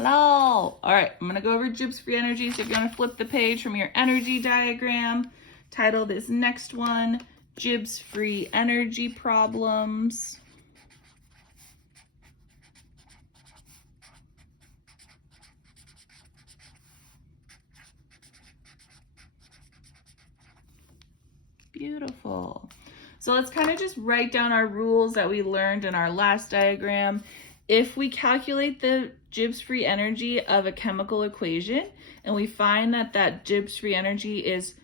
Hello. All right, I'm gonna go over Gibbs free energy. So if you wanna flip the page from your energy diagram, title this next one, Gibbs free energy problems. Beautiful. So let's kind of just write down our rules that we learned in our last diagram. If we calculate the Gibbs free energy of a chemical equation and we find that that Gibbs free energy is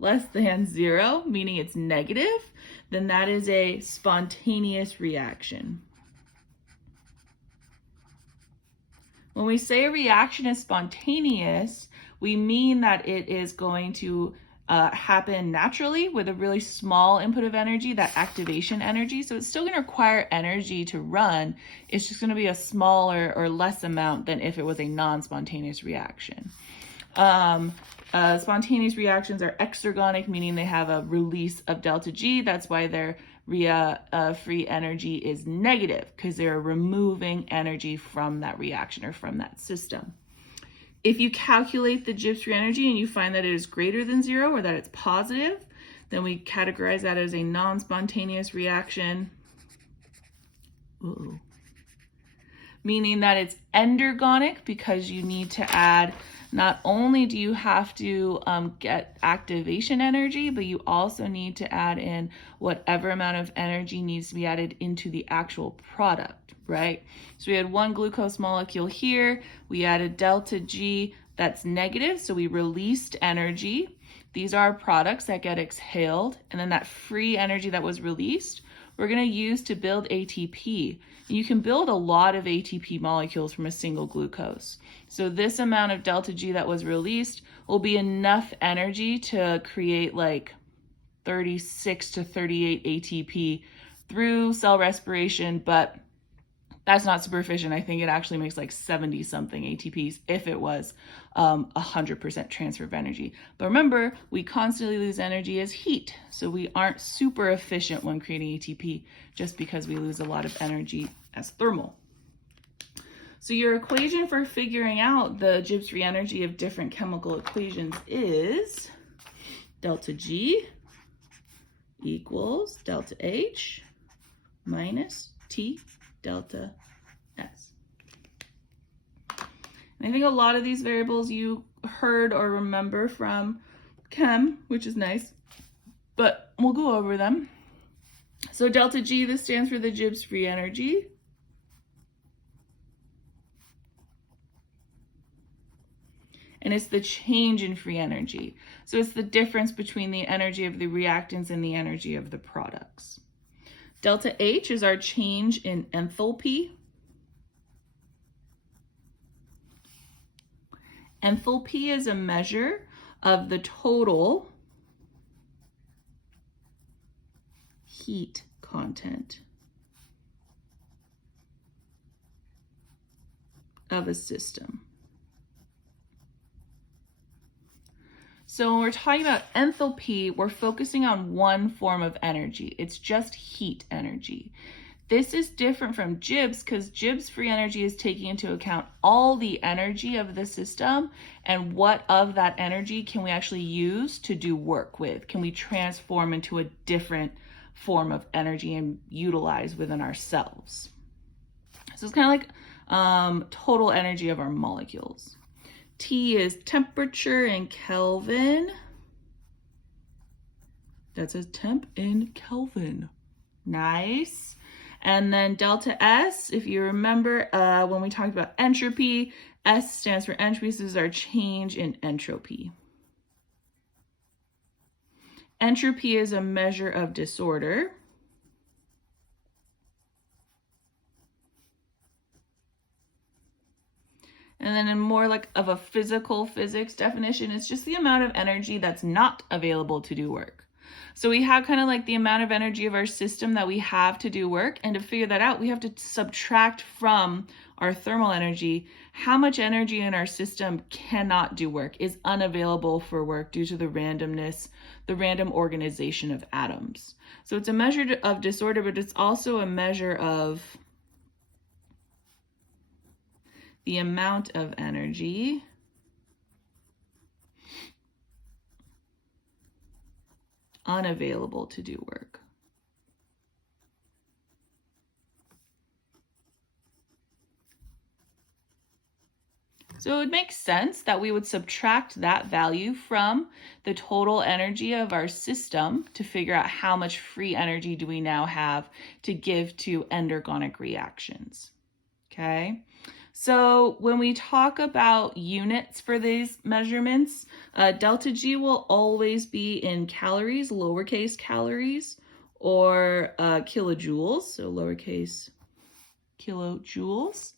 less than 0, meaning it's negative, then that is a spontaneous reaction. When we say a reaction is spontaneous, we mean that it is going to happen naturally with a really small input of energy, that activation energy. So it's still going to require energy to run. It's just going to be a smaller or less amount than if it was a non-spontaneous reaction. Spontaneous reactions are exergonic, meaning they have a release of delta G. That's why their free energy is negative, because they're removing energy from that reaction or from that system. If you calculate the Gibbs free energy and you find that it is greater than 0 or that it's positive, then we categorize that as a non-spontaneous reaction. Meaning that it's endergonic, because you need to add, not only do you have to get activation energy, but you also need to add in whatever amount of energy needs to be added into the actual product, right? So we had one glucose molecule here, we added delta G, that's negative, so we released energy. These are products that get exhaled, and then that free energy that was released, we're gonna use to build ATP. And you can build a lot of ATP molecules from a single glucose. So this amount of delta G that was released will be enough energy to create like 36 to 38 ATP through cell respiration, but that's not super efficient. I think it actually makes like 70 something ATPs if it was 100% transfer of energy. But remember, we constantly lose energy as heat. So we aren't super efficient when creating ATP just because we lose a lot of energy as thermal. So your equation for figuring out the Gibbs free energy of different chemical equations is delta G equals delta H minus T delta S. And I think a lot of these variables you heard or remember from chem, which is nice, but we'll go over them. So delta G, this stands for the Gibbs free energy. And it's the change in free energy. So it's the difference between the energy of the reactants and the energy of the products. Delta H is our change in enthalpy. Enthalpy is a measure of the total heat content of a system. So when we're talking about enthalpy, we're focusing on one form of energy. It's just heat energy. This is different from Gibbs, because Gibbs free energy is taking into account all the energy of the system and what of that energy can we actually use to do work with? Can we transform into a different form of energy and utilize within ourselves? So it's kind of like total energy of our molecules. T is temperature in Kelvin. That says temp in Kelvin. Nice. And then delta S, if you remember when we talked about entropy, S stands for entropy, so this is our change in entropy. Entropy is a measure of disorder. And then in more like of a physical physics definition, it's just the amount of energy that's not available to do work. So we have kind of like the amount of energy of our system that we have to do work. And to figure that out, we have to subtract from our thermal energy how much energy in our system cannot do work, is unavailable for work due to the randomness, the random organization of atoms. So it's a measure of disorder, but it's also a measure of the amount of energy unavailable to do work. So it would make sense that we would subtract that value from the total energy of our system to figure out how much free energy do we now have to give to endergonic reactions. Okay, so when we talk about units for these measurements, delta G will always be in calories, lowercase calories, or kilojoules, so lowercase kilojoules.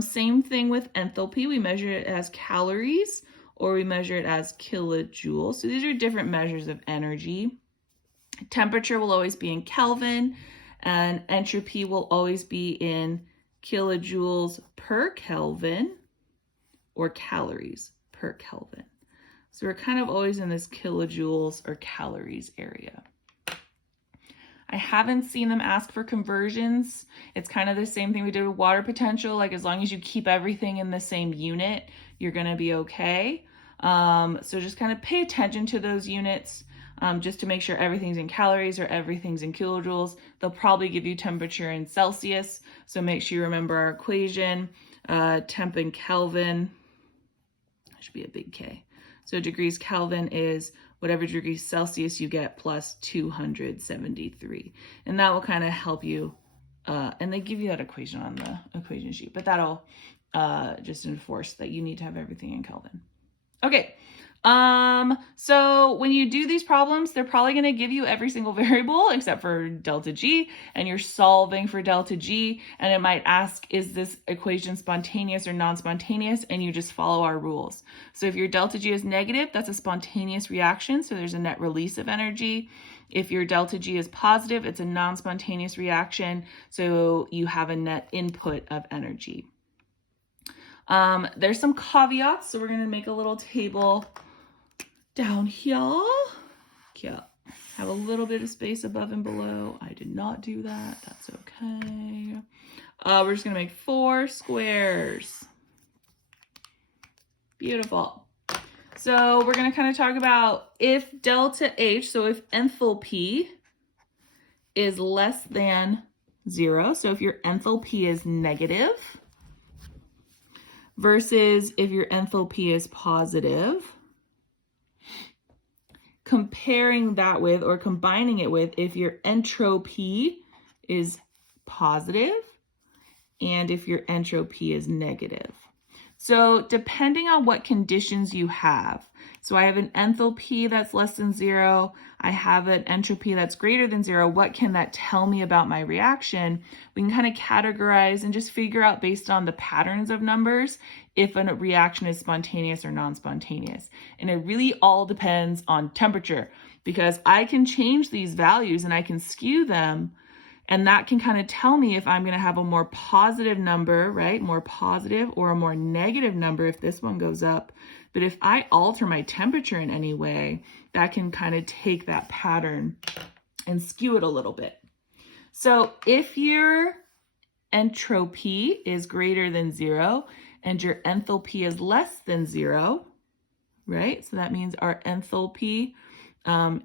Same thing with enthalpy. We measure it as calories or we measure it as kilojoules. So these are different measures of energy. Temperature will always be in Kelvin, and entropy will always be in kilojoules per Kelvin or calories per Kelvin. So we're kind of always in this kilojoules or calories area. I haven't seen them ask for conversions. It's kind of the same thing we did with water potential. Like as long as you keep everything in the same unit, you're gonna be okay. So just kind of pay attention to those units just to make sure everything's in calories or everything's in kilojoules. They'll probably give you temperature in Celsius. So make sure you remember our equation, temp in Kelvin, that should be a big K. So degrees Kelvin is whatever degrees Celsius you get plus 273. And that will kind of help you, and they give you that equation on the equation sheet, but that'll just enforce that you need to have everything in Kelvin. Okay, so when you do these problems, they're probably going to give you every single variable except for delta G, and you're solving for delta G, and it might ask, is this equation spontaneous or non-spontaneous? And you just follow our rules. So if your delta G is negative, that's a spontaneous reaction, so there's a net release of energy. If your delta G is positive, it's a non-spontaneous reaction, so you have a net input of energy. There's some caveats, so we're going to make a little table down here. Yeah, have a little bit of space above and below. I did not do that. That's okay. We're just going to make 4 squares. Beautiful. So we're going to kind of talk about if delta H, so if enthalpy is less than 0, so if your enthalpy is negative, versus if your enthalpy is positive, comparing that with or combining it with if your entropy is positive and if your entropy is negative. So depending on what conditions you have, so I have an enthalpy that's less than 0, I have an entropy that's greater than 0, what can that tell me about my reaction? We can kind of categorize and just figure out based on the patterns of numbers if a reaction is spontaneous or non-spontaneous. And it really all depends on temperature, because I can change these values and I can skew them, and that can kind of tell me if I'm going to have a more positive number, right? More positive, or a more negative number if this one goes up. But if I alter my temperature in any way, that can kind of take that pattern and skew it a little bit. So if your entropy is greater than 0 and your enthalpy is less than 0, right? So that means our enthalpy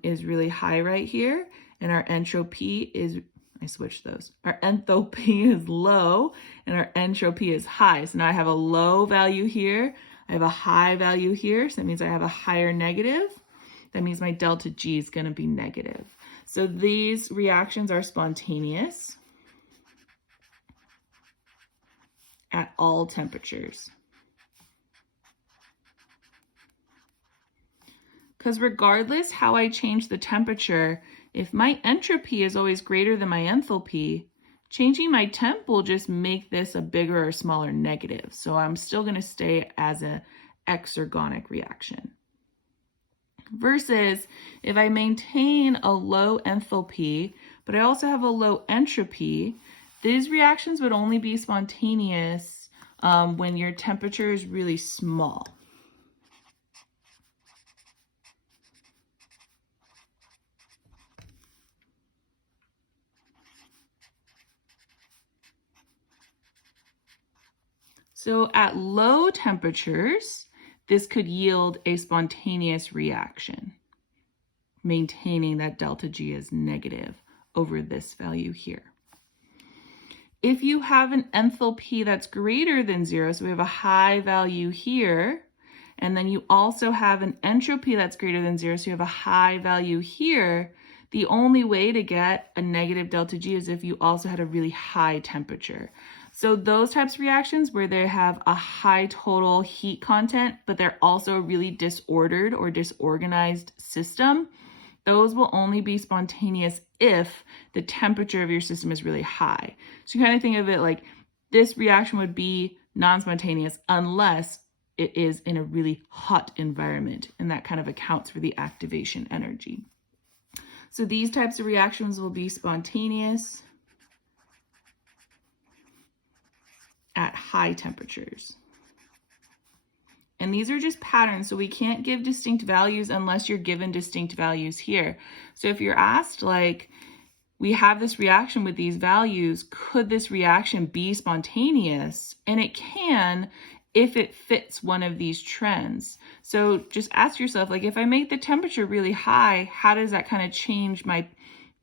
is really high right here, and our entropy is, I switched those. Our enthalpy is low and our entropy is high. So now I have a low value here. I have a high value here. So that means I have a higher negative. That means my delta G is going to be negative. So these reactions are spontaneous at all temperatures. Because regardless how I change the temperature, if my entropy is always greater than my enthalpy, changing my temp will just make this a bigger or smaller negative. So I'm still going to stay as an exergonic reaction. Versus if I maintain a low enthalpy, but I also have a low entropy, these reactions would only be spontaneous when your temperature is really small. So at low temperatures, this could yield a spontaneous reaction, maintaining that delta G is negative over this value here. If you have an enthalpy that's greater than 0, so we have a high value here, and then you also have an entropy that's greater than 0, so you have a high value here, the only way to get a negative delta G is if you also had a really high temperature. So those types of reactions where they have a high total heat content, but they're also a really disordered or disorganized system, those will only be spontaneous if the temperature of your system is really high. So you kind of think of it like this reaction would be non-spontaneous unless it is in a really hot environment, and that kind of accounts for the activation energy. So these types of reactions will be spontaneous at high temperatures. And these are just patterns, so we can't give distinct values unless you're given distinct values here. So if you're asked, like, we have this reaction with these values, could this reaction be spontaneous? And it can if it fits one of these trends. So just ask yourself, like, if I make the temperature really high, how does that kind of change my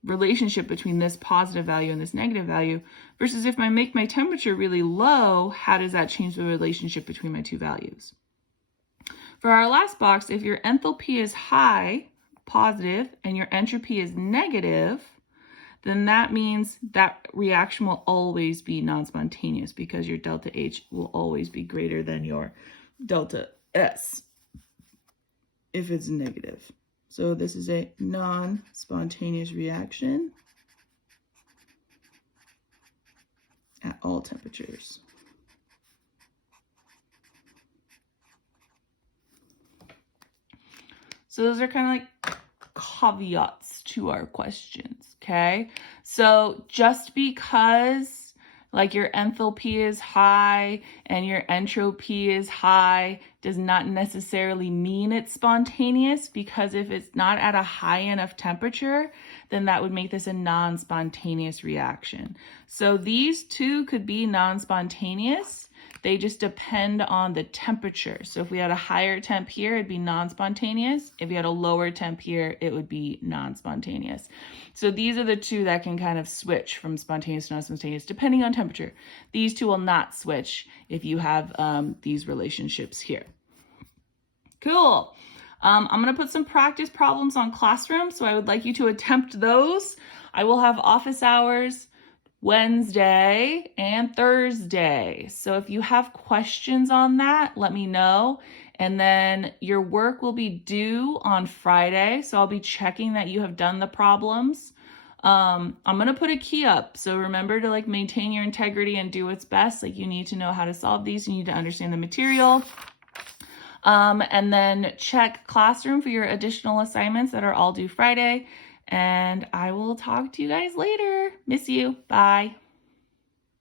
relationship between this positive value and this negative value? Versus if I make my temperature really low, how does that change the relationship between my two values? For our last box, if your enthalpy is high, positive, and your entropy is negative, then that means that reaction will always be non-spontaneous because your delta H will always be greater than your delta S if it's negative. So this is a non-spontaneous reaction at all temperatures. So those are kind of like caveats to our questions, okay? So just because like your enthalpy is high and your entropy is high does not necessarily mean it's spontaneous, because if it's not at a high enough temperature, then that would make this a non-spontaneous reaction. So these two could be non-spontaneous. They just depend on the temperature. So if we had a higher temp here, it'd be non-spontaneous. If you had a lower temp here, it would be non-spontaneous. So these are the two that can kind of switch from spontaneous to non-spontaneous depending on temperature. These two will not switch if you have these relationships here. Cool. I'm going to put some practice problems on Classroom, so I would like you to attempt those. I will have office hours Wednesday and Thursday. So if you have questions on that, let me know. And then your work will be due on Friday. So I'll be checking that you have done the problems. I'm going to put a key up. So remember to like maintain your integrity and do what's best. Like you need to know how to solve these. You need to understand the material. And then check Classroom for your additional assignments that are all due Friday. And I will talk to you guys later. Miss you. Bye.